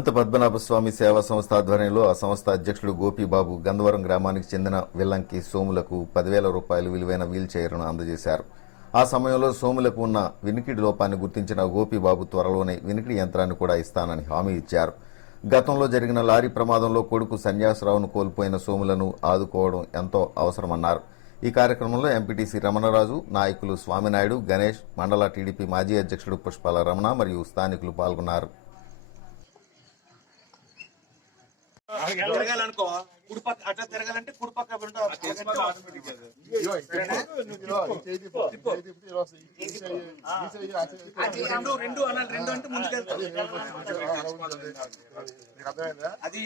అనంత పద్మనాభస్వామి సేవా సంస్థ ఆధ్వర్యంలో ఆ సంస్థ అధ్యక్షుడు గోపీబాబు గంధవరం గ్రామానికి చెందిన విల్లంకి సోములకు 10,000 రూపాయలు విలువైన వీల్ చైర్ను అందజేశారు. ఆ సమయంలో సోములకు ఉన్న వినికిడి లోపాన్ని గుర్తించిన గోపీబాబు త్వరలోనే వినికిడి యంత్రాన్ని కూడా ఇస్తానని హామీ ఇచ్చారు. గతంలో జరిగిన లారీ ప్రమాదంలో కొడుకు సన్యాసరావును కోల్పోయిన సోములను ఆదుకోవడం ఎంతో అవసరమన్నారు. ఈ కార్యక్రమంలో ఎంపీటీసీ రమణరాజు, నాయకులు స్వామినాయుడు, గణేష్, మండల టీడీపీ మాజీ అధ్యక్షుడు పుష్పాల రమణ మరియు స్థానికులు పాల్గొన్నారు. తిరగాలనుకో కుడిపక్క అట్లా తిరగాలంటే కుడిపక్క రెండు అనాలి. రెండు అంటే ముందుకెళ్తారు. అది